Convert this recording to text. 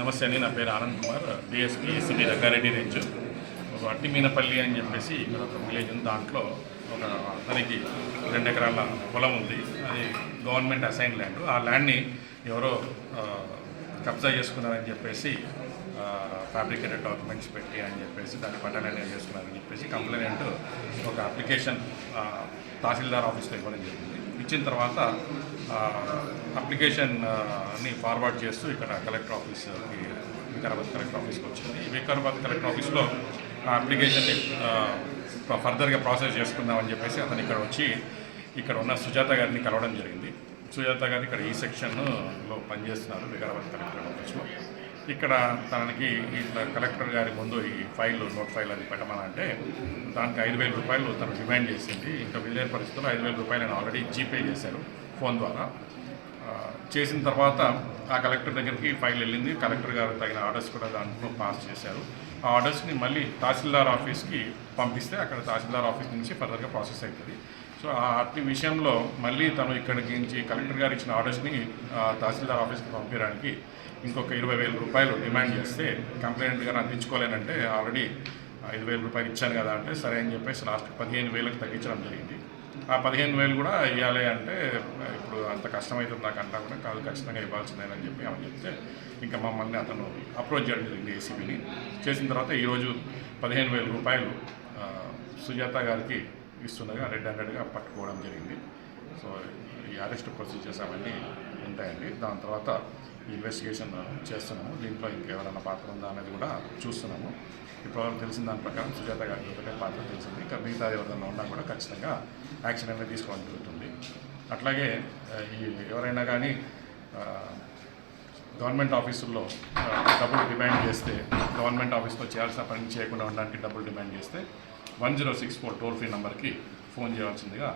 నమస్తే అండి నా పేరు Anand Kumar DSP ACB Rangareddy range అట్టిమీనపల్లి అని చెప్పేసి ఇక్కడ ఒక విలేజ్ ఉంది దాంట్లో ఒక తనకి రెండు ఎకరాల పొలం ఉంది అది గవర్నమెంట్ అసైన్ ల్యాండ్ ఆ ల్యాండ్ని ఎవరో కబ్జా చేసుకున్నారని చెప్పేసి ఫ్యాబ్రికేటెడ్ డాక్యుమెంట్స్ పెట్టి అని చెప్పేసి దాన్ని పట్టణాన్ని చేసుకున్నారని చెప్పేసి కంప్లైంట్ ఒక అప్లికేషన్ తహసీల్దార్ ఆఫీస్లో ఇవ్వడం జరిగింది ఇచ్చిన తర్వాత అప్లికేషన్ని ఫార్వర్డ్ చేస్తూ ఇక్కడ కలెక్టర్ ఆఫీస్ వికారాబాద్ కలెక్టర్ ఆఫీస్కి వచ్చింది వికారాబాద్ కలెక్టర్ ఆఫీస్లో ఆ అప్లికేషన్ని ఫర్దర్గా ప్రాసెస్ చేసుకుందామని చెప్పేసి అతను ఇక్కడ వచ్చి ఇక్కడ ఉన్న సుజాత గారిని కలవడం జరిగింది సుజాత గారు ఇక్కడ ఈ సెక్షన్లో పనిచేస్తున్నారు వికారాబాద్ కలెక్టర్ ఆఫీస్లో ఇక్కడ తనకి ఇట్లా కలెక్టర్ గారి ముందు ఈ ఫైల్ నోట్ ఫైల్ అది పెట్టమనంటే దానికి ఐదు వేల రూపాయలు తను డిమాండ్ చేసింది ఇంకా వీలైన పరిస్థితుల్లో ఐదు వేల రూపాయలు నేను ఆల్రెడీ జీపే చేశారు ఫోన్ ద్వారా చేసిన తర్వాత ఆ కలెక్టర్ దగ్గరికి ఫైల్ వెళ్ళింది కలెక్టర్ గారు తగిన ఆర్డర్స్ కూడా దాంట్లో పాస్ చేశారు ఆ ఆర్డర్స్ని మళ్ళీ తహసీల్దార్ ఆఫీస్కి పంపిస్తే అక్కడ తహసీల్దార్ ఆఫీస్ నుంచి ఫర్దర్గా ప్రాసెస్ అవుతుంది సో ఆ అతి విషయంలో మళ్ళీ తను ఇక్కడికి నుంచి కలెక్టర్ గారు ఇచ్చిన ఆర్డర్స్ని తహసీల్దార్ ఆఫీస్కి పంపించడానికి ఇంకొక ఇరవై వేల రూపాయలు డిమాండ్ చేస్తే కంప్లైంట్ గారు అందించుకోలేనంటే ఆల్రెడీ ఐదు వేల రూపాయలు ఇచ్చాను కదా అంటే సరే అని చెప్పేసి లాస్ట్ పదిహేను వేలకు తగ్గించడం జరిగింది ఆ పదిహేను వేలు కూడా ఇవ్వాలి అంటే ఇప్పుడు అంత కష్టమవుతుంది నాకు అంటా కూడా కాదు ఖచ్చితంగా ఇవ్వాల్సిందేనని చెప్పి ఆమె చెప్తే ఇంకా మమ్మల్ని అతను అప్రోచ్ చేయడం జరిగింది ఏసీబీని చేసిన తర్వాత ఈరోజు పదిహేను వేల రూపాయలు సుజాత గారికి ఇస్తుండగా రెడ్ హండ్రెడ్గా పట్టుకోవడం జరిగింది సో ఈ అరెస్ట్ ప్రొసీజర్స్ అవన్నీ ఉంటాయండి దాని తర్వాత ఇన్వెస్టిగేషన్ చేస్తున్నాము దీంట్లో ఇంకెవరన్నా పాత్ర ఉందా అనేది కూడా చూస్తున్నాము ఇప్పటివరకు తెలిసిన దాని ప్రకారం సుజాత గారి పాత్ర తెలిసింది ఇంకా మిగతా ఎవరైనా ఉన్నా కూడా ఖచ్చితంగా యాక్షన్ అనేది తీసుకోవడం జరుగుతుంది అట్లాగే ఈ ఎవరైనా కానీ గవర్నమెంట్ ఆఫీసుల్లో డబ్బులు డిమాండ్ చేస్తే గవర్నమెంట్ ఆఫీస్లో చేయాల్సిన పని చేయకుండా ఉండడానికి డబ్బులు డిమాండ్ చేస్తే one zero six four toll free నెంబర్కి ఫోన్ చేయాల్సిందిగా